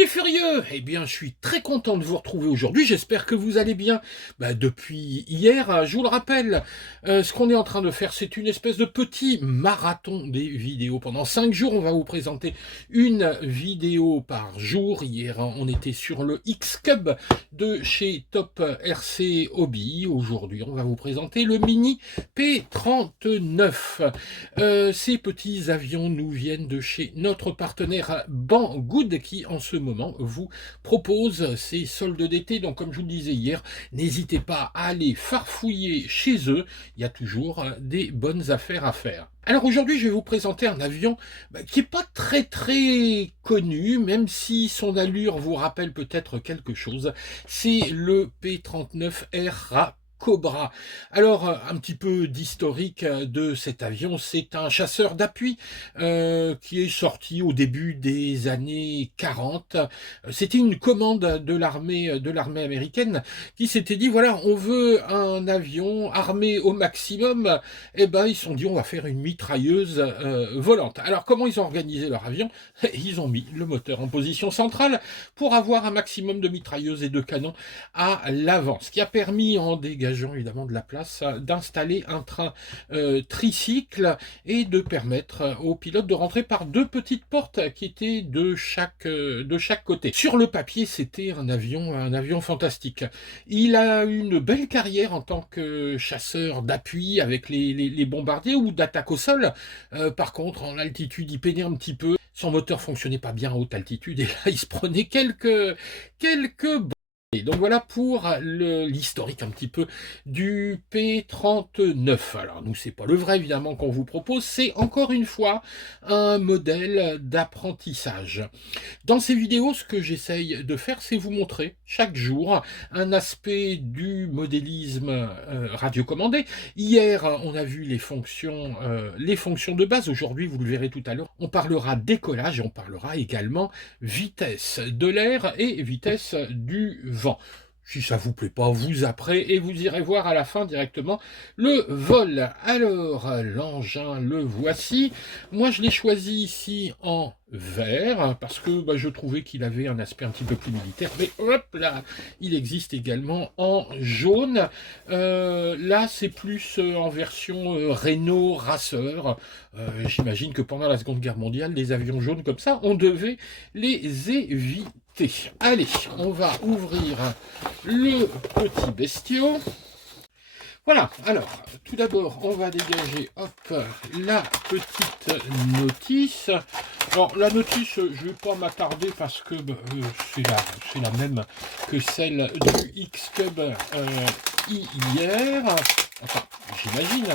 les furieux! Eh bien, je suis très content de vous retrouver aujourd'hui. J'espère que vous allez bien. Depuis hier, je vous le rappelle, ce qu'on est en train de faire, c'est une espèce de petit marathon des vidéos. Pendant 5 jours, on va vous présenter une vidéo par jour. Hier, on était sur le X-Cub de chez Top RC Hobby. Aujourd'hui, on va vous présenter le Mini P39. Ces petits avions nous viennent de chez notre partenaire Banggood qui en ce moment vous propose ses soldes d'été. Donc comme je vous le disais hier, n'hésitez pas à aller farfouiller chez eux, il y a toujours des bonnes affaires à faire. Alors aujourd'hui je vais vous présenter un avion qui n'est pas très connu, même si son allure vous rappelle peut-être quelque chose. C'est le P39R Cobra. Alors, un petit peu d'historique de cet avion, c'est un chasseur d'appui qui est sorti au début des années 40. C'était une commande de l'armée américaine qui s'était dit, voilà, on veut un avion armé au maximum. Eh ben, ils se sont dit, on va faire une mitrailleuse volante. Alors, comment ils ont organisé leur avion? Ils ont mis le moteur en position centrale pour avoir un maximum de mitrailleuses et de canons à l'avant, ce qui a permis, en dégageant évidemment de la place, d'installer un train tricycle et de permettre aux pilotes de rentrer par deux petites portes qui étaient de chaque côté. Sur le papier, c'était un avion fantastique. Il a eu une belle carrière en tant que chasseur d'appui avec les bombardiers ou d'attaque au sol. Par contre, en altitude, il peinait un petit peu. Son moteur fonctionnait pas bien à haute altitude et là, il se prenait quelques et donc voilà pour l'historique un petit peu du P39. Alors nous, c'est pas le vrai évidemment qu'on vous propose, c'est encore une fois un modèle d'apprentissage. Dans ces vidéos, ce que j'essaye de faire, c'est vous montrer chaque jour un aspect du modélisme radiocommandé. Hier, on a vu les fonctions de base. Aujourd'hui, vous le verrez tout à l'heure, on parlera décollage et on parlera également vitesse de l'air et vitesse du vent. Si ça vous plaît pas, vous zapperez et vous irez voir à la fin directement le vol. Alors, l'engin, le voici. Moi, je l'ai choisi ici en vert parce que je trouvais qu'il avait un aspect un petit peu plus militaire. Mais hop là, il existe également en jaune. Là, c'est plus en version Renault Racer. J'imagine que pendant la Seconde Guerre mondiale, les avions jaunes comme ça, on devait les éviter. Allez, on va ouvrir le petit bestiau. Voilà, alors, tout d'abord, on va dégager, hop, la petite notice. Alors, la notice, je ne vais pas m'attarder parce que c'est la même que celle du X-Cub hier. Enfin, j'imagine.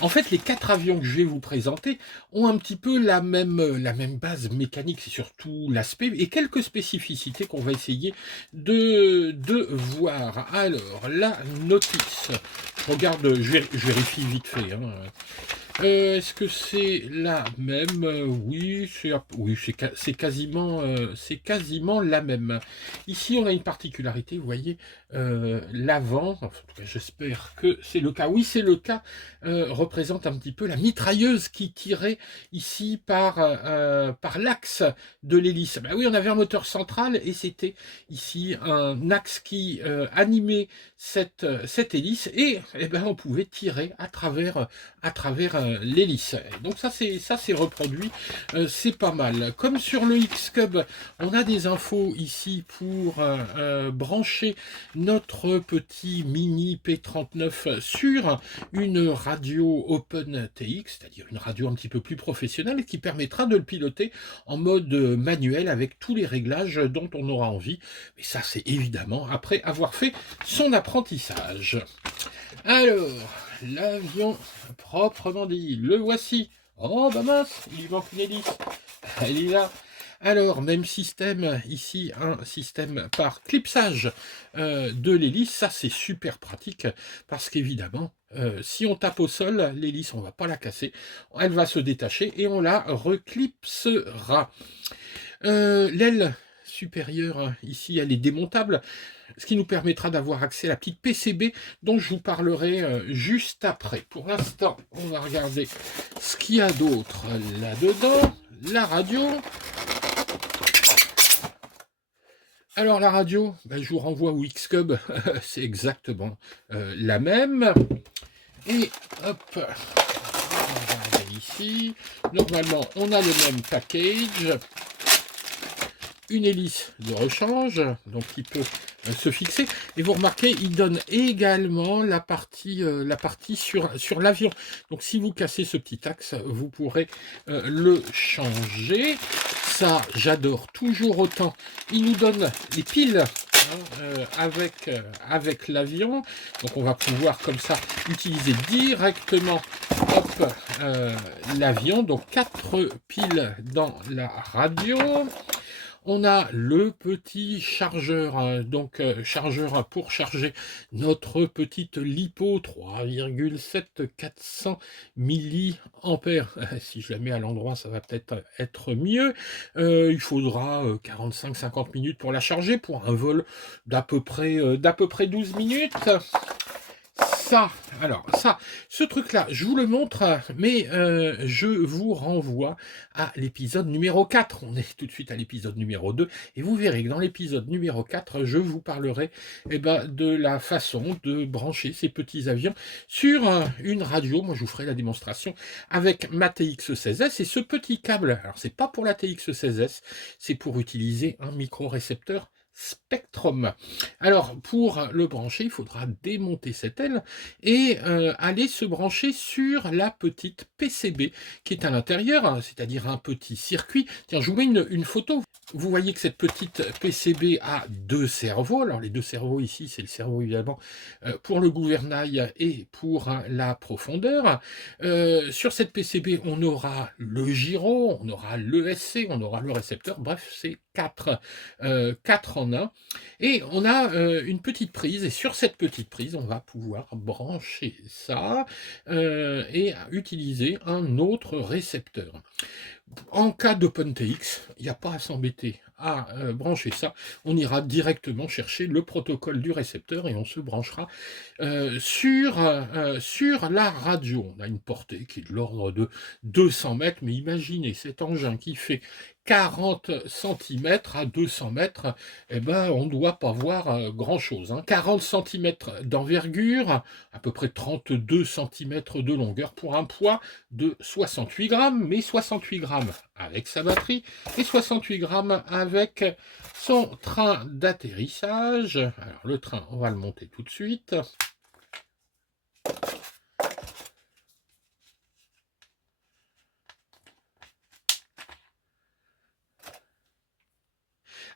En fait, les 4 avions que je vais vous présenter ont un petit peu la même base mécanique, c'est surtout l'aspect et quelques spécificités qu'on va essayer de voir. Alors, la notice, je regarde, je vérifie vite fait. Est-ce que c'est la même? Oui, c'est quasiment la même. Ici, on a une particularité, vous voyez, l'avant, enfin, en tout cas, j'espère que c'est le cas. Oui, c'est le cas, représente un petit peu la mitrailleuse qui tirait ici par l'axe de l'hélice. Oui, on avait un moteur central et c'était ici un axe qui animait cette hélice et on pouvait tirer à travers l'hélice. Donc ça c'est reproduit, c'est pas mal. Comme sur le X-Cub, on a des infos ici pour brancher notre petit mini P39 sur une radio OpenTX, c'est-à-dire une radio un petit peu plus professionnelle qui permettra de le piloter en mode manuel avec tous les réglages dont on aura envie. Mais ça c'est évidemment après avoir fait son apprentissage. Alors, l'avion proprement dit, le voici. Oh bah mince, il lui manque une hélice. Elle est là. Alors, même système, ici, un système par clipsage de l'hélice. Ça, c'est super pratique parce qu'évidemment, si on tape au sol, l'hélice, on ne va pas la casser. Elle va se détacher et on la reclipsera. L'aile supérieure, ici, elle est démontable, ce qui nous permettra d'avoir accès à la petite PCB dont je vous parlerai juste après. Pour l'instant, on va regarder ce qu'il y a d'autre là-dedans. La radio. Alors la radio, ben, je vous renvoie au Xcub, c'est exactement la même. Et hop, on va regarder ici. Normalement, on a le même package. Une hélice de rechange, donc qui peut se fixer. Et vous remarquez, il donne également la partie sur l'avion. Donc si vous cassez ce petit axe, vous pourrez le changer. Ça, j'adore toujours autant. Il nous donne les piles avec l'avion. Donc on va pouvoir comme ça utiliser directement l'avion. Donc 4 piles dans la radio. On a le petit chargeur, chargeur pour charger notre petite LiPo 3,7400 milliampères. Si je la mets à l'endroit, ça va peut-être être mieux. Il faudra 45-50 minutes pour la charger, pour un vol d'à peu près 12 minutes. Ce truc-là, je vous le montre, mais je vous renvoie à l'épisode numéro 4. On est tout de suite à l'épisode numéro 2, et vous verrez que dans l'épisode numéro 4, je vous parlerai de la façon de brancher ces petits avions sur une radio. Moi, je vous ferai la démonstration avec ma TX16S, et ce petit câble, alors c'est pas pour la TX16S, c'est pour utiliser un micro-récepteur Spectrum. Alors, pour le brancher, il faudra démonter cette aile et aller se brancher sur la petite PCB qui est à l'intérieur, c'est-à-dire un petit circuit. Tiens, je vous mets une photo. Vous voyez que cette petite PCB a 2 cerveaux. Alors, les 2 cerveaux ici, c'est le cerveau évidemment pour le gouvernail et pour la profondeur. Sur cette PCB, on aura le gyro, on aura l'ESC, on aura le récepteur. Bref, c'est 4 en 1. Et on a une petite prise, et sur cette petite prise, on va pouvoir brancher ça et utiliser un autre récepteur. En cas d'OpenTX, il n'y a pas à s'embêter à brancher ça. On ira directement chercher le protocole du récepteur et on se branchera sur la radio. On a une portée qui est de l'ordre de 200 mètres, mais imaginez cet engin qui fait 40 cm à 200 mètres, on ne doit pas voir grand-chose. 40 cm d'envergure, à peu près 32 cm de longueur pour un poids de 68 grammes, mais 68 grammes avec sa batterie et 68 grammes avec son train d'atterrissage. Alors le train, on va le monter tout de suite.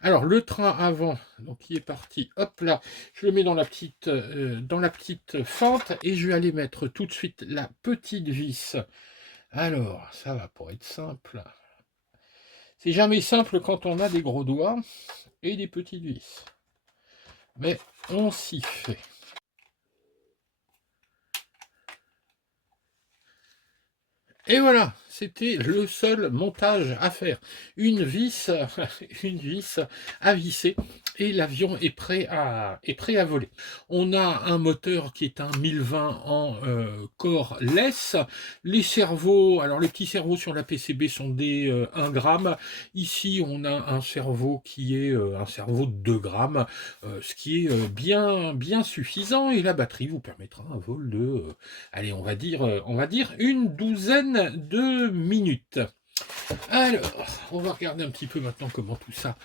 Alors le train avant, donc qui est parti, hop là, je le mets dans la petite fente et je vais aller mettre tout de suite la petite vis. Alors, ça va pas être simple. C'est jamais simple quand on a des gros doigts et des petites vis. Mais on s'y fait. Et voilà, c'était le seul montage à faire. Une vis à visser et l'avion est prêt à voler. On a un moteur qui est un 1020 en coreless. Les cerveaux, alors les petits cerveaux sur la PCB sont des 1 gramme. Ici, on a un cerveau qui est un cerveau de 2 grammes, ce qui est bien suffisant. Et la batterie vous permettra un vol de, allez, on va dire une douzaine de minutes. Alors, on va regarder un petit peu maintenant comment tout ça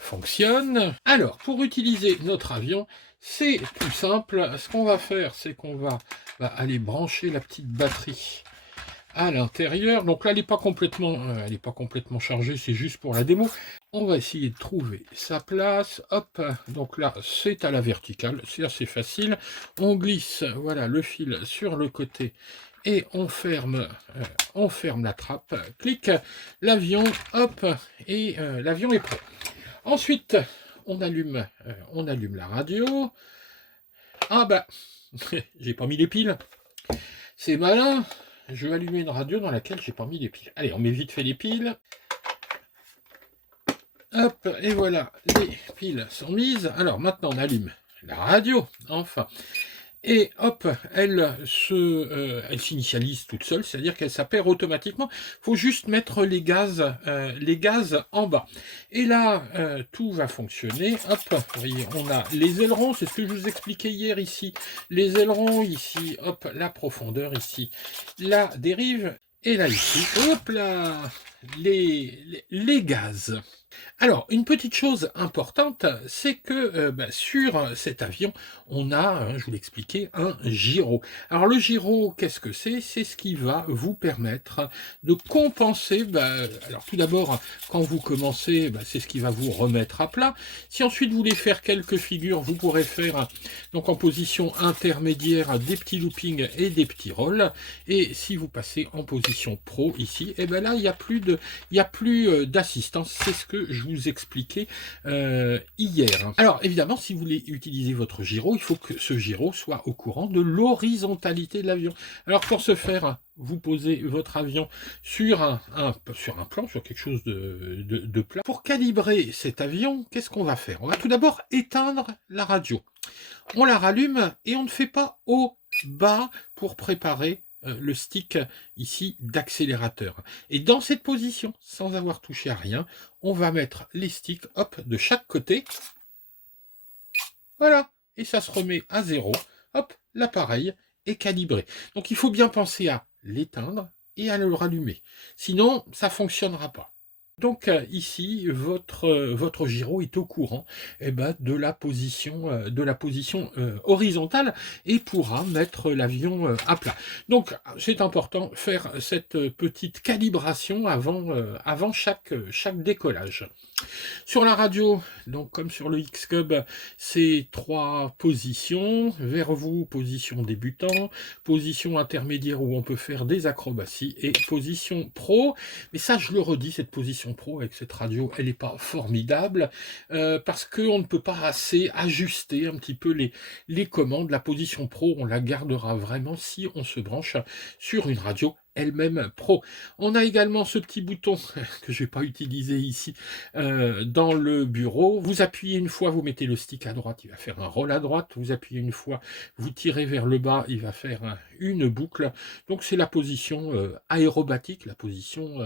fonctionne. Alors, pour utiliser notre avion, c'est tout simple. Ce qu'on va faire, c'est qu'on va aller brancher la petite batterie à l'intérieur. Donc là, elle n'est pas complètement chargée, c'est juste pour la démo. On va essayer de trouver sa place. Hop, donc là, c'est à la verticale, c'est assez facile. On glisse, voilà, le fil sur le côté et on ferme la trappe. Clic, l'avion, hop, et l'avion est prêt. Ensuite, on allume la radio. Ah bah, j'ai pas mis les piles. C'est malin. Je vais allumer une radio dans laquelle j'ai pas mis les piles. Allez, on met vite fait les piles. Hop, et voilà, les piles sont mises. Alors maintenant, on allume la radio, enfin. et hop, elle s'initialise toute seule, c'est-à-dire qu'elle s'appaire automatiquement. Il faut juste mettre les gaz en bas. Et là, tout va fonctionner. Hop, vous voyez, on a les ailerons, c'est ce que je vous expliquais hier ici. Les ailerons ici, hop, la profondeur ici, la dérive, et là ici, hop là, les gaz. Alors, une petite chose importante, c'est que sur cet avion, on a, je vous l'expliquais, un gyro. Alors le gyro, qu'est-ce que c'est? C'est ce qui va vous permettre de compenser, alors tout d'abord, quand vous commencez, c'est ce qui va vous remettre à plat. Si ensuite vous voulez faire quelques figures, vous pourrez faire donc en position intermédiaire des petits loopings et des petits rolls. Et si vous passez en position pro ici, et là, il n'y a plus d'assistance. C'est ce que je vous expliquais hier. Alors évidemment, si vous voulez utiliser votre gyro, il faut que ce gyro soit au courant de l'horizontalité de l'avion. Alors pour ce faire, vous posez votre avion sur un plan, sur quelque chose de plat. Pour calibrer cet avion, qu'est-ce qu'on va faire? On va tout d'abord éteindre la radio. On la rallume et on ne fait pas haut, bas pour préparer le stick ici d'accélérateur. Et dans cette position, sans avoir touché à rien, on va mettre les sticks hop, de chaque côté. Voilà, et ça se remet à 0. Hop, l'appareil est calibré. Donc il faut bien penser à l'éteindre et à le rallumer. Sinon, ça ne fonctionnera pas. Donc ici, votre gyro est au courant de la position, horizontale et pourra mettre l'avion à plat. Donc c'est important de faire cette petite calibration avant chaque décollage. Sur la radio, donc comme sur le X-Cub, c'est 3 positions. Vers vous, position débutant, position intermédiaire où on peut faire des acrobaties et position pro. Mais ça, je le redis, cette position pro avec cette radio, elle n'est pas formidable parce qu'on ne peut pas assez ajuster un petit peu les commandes. La position pro, on la gardera vraiment si on se branche sur une radio elle-même pro. On a également ce petit bouton que je vais pas utiliser ici dans le bureau. Vous appuyez une fois, vous mettez le stick à droite, il va faire un roll à droite. Vous appuyez une fois, vous tirez vers le bas, il va faire une boucle. Donc c'est la position aérobatique, la position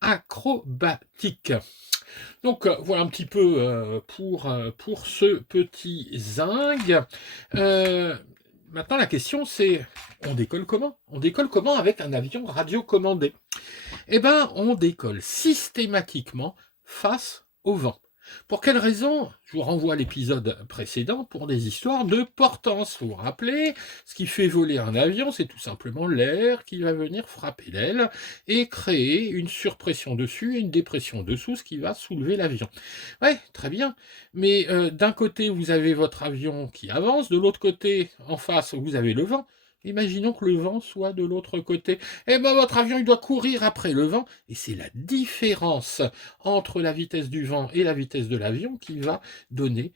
acrobatique. Donc voilà un petit peu pour ce petit zinc. Maintenant, la question, c'est, on décolle comment? On décolle comment avec un avion radiocommandé? Eh bien, on décolle systématiquement face au vent. Pour quelle raison? Je vous renvoie à l'épisode précédent pour des histoires de portance. Vous vous rappelez, ce qui fait voler un avion, c'est tout simplement l'air qui va venir frapper l'aile et créer une surpression dessus et une dépression dessous, ce qui va soulever l'avion. Ouais, très bien. Mais d'un côté, vous avez votre avion qui avance, de l'autre côté, en face, vous avez le vent. Imaginons que le vent soit de l'autre côté. Eh bien, votre avion, il doit courir après le vent. Et c'est la différence entre la vitesse du vent et la vitesse de l'avion qui va donner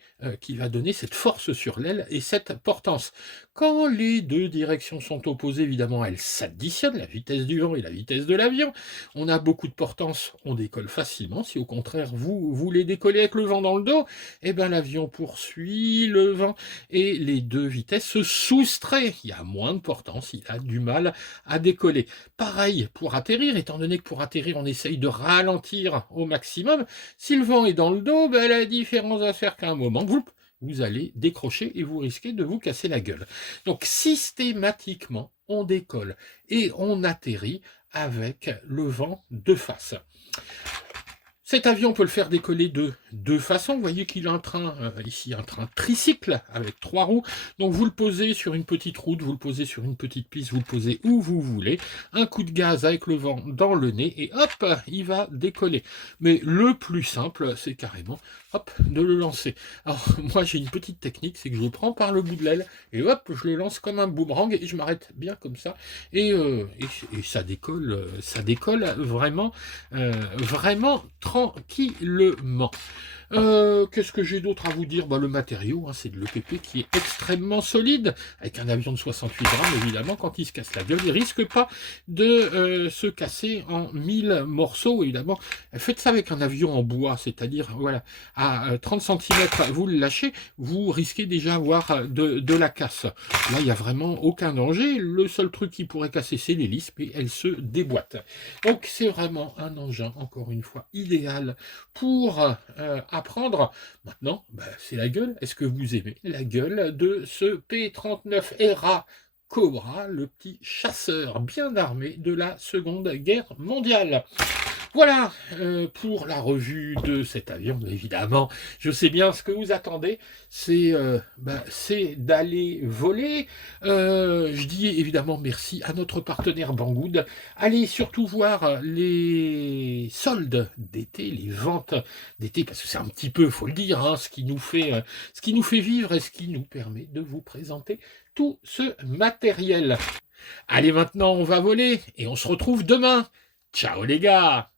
cette force sur l'aile et cette portance. Quand les deux directions sont opposées, évidemment, elles s'additionnent, la vitesse du vent et la vitesse de l'avion. On a beaucoup de portance, on décolle facilement. Si au contraire, vous voulez décoller avec le vent dans le dos, eh bien, l'avion poursuit le vent et les deux vitesses se soustraient. Il y a moins de portance, il a du mal à décoller. Pareil pour atterrir, étant donné que pour atterrir, on essaye de ralentir au maximum. Si le vent est dans le dos, la différence va faire qu'à un moment, vous allez décrocher et vous risquez de vous casser la gueule. Donc systématiquement, on décolle et on atterrit avec le vent de face. Cet avion, on peut le faire décoller de deux façons. Vous voyez qu'il a un train, ici, un train tricycle avec 3 roues. Donc vous le posez sur une petite route, vous le posez sur une petite piste, vous le posez où vous voulez. Un coup de gaz avec le vent dans le nez et hop, il va décoller. Mais le plus simple, c'est carrément, hop, de le lancer. Alors moi, j'ai une petite technique, c'est que je le prends par le bout de l'aile et hop, je le lance comme un boomerang et je m'arrête bien comme ça. Et ça décolle vraiment, vraiment tranquillement. Qu'est-ce que j'ai d'autre à vous dire? Bah, le matériau, hein, c'est de l'EPP qui est extrêmement solide, avec un avion de 68 grammes, évidemment, quand il se casse la gueule, il risque pas de se casser en 1000 morceaux, évidemment. Faites ça avec un avion en bois, c'est-à-dire, voilà, à 30 centimètres, vous le lâchez, vous risquez déjà avoir de la casse. Là, il n'y a vraiment aucun danger. Le seul truc qui pourrait casser, c'est l'hélice, mais elle se déboîte. Donc, c'est vraiment un engin, encore une fois, idéal pour apprendre. Maintenant, bah, c'est la gueule. Est-ce que vous aimez la gueule de ce P-39 ERA Cobra, le petit chasseur bien armé de la Seconde Guerre mondiale? Voilà pour la revue de cet avion, évidemment. Je sais bien ce que vous attendez, c'est d'aller voler. Je dis évidemment merci à notre partenaire Banggood. Allez surtout voir les soldes d'été, les ventes d'été, parce que c'est un petit peu, faut le dire, hein, ce qui nous fait vivre et ce qui nous permet de vous présenter tout ce matériel. Allez, maintenant, on va voler et on se retrouve demain. Ciao les gars!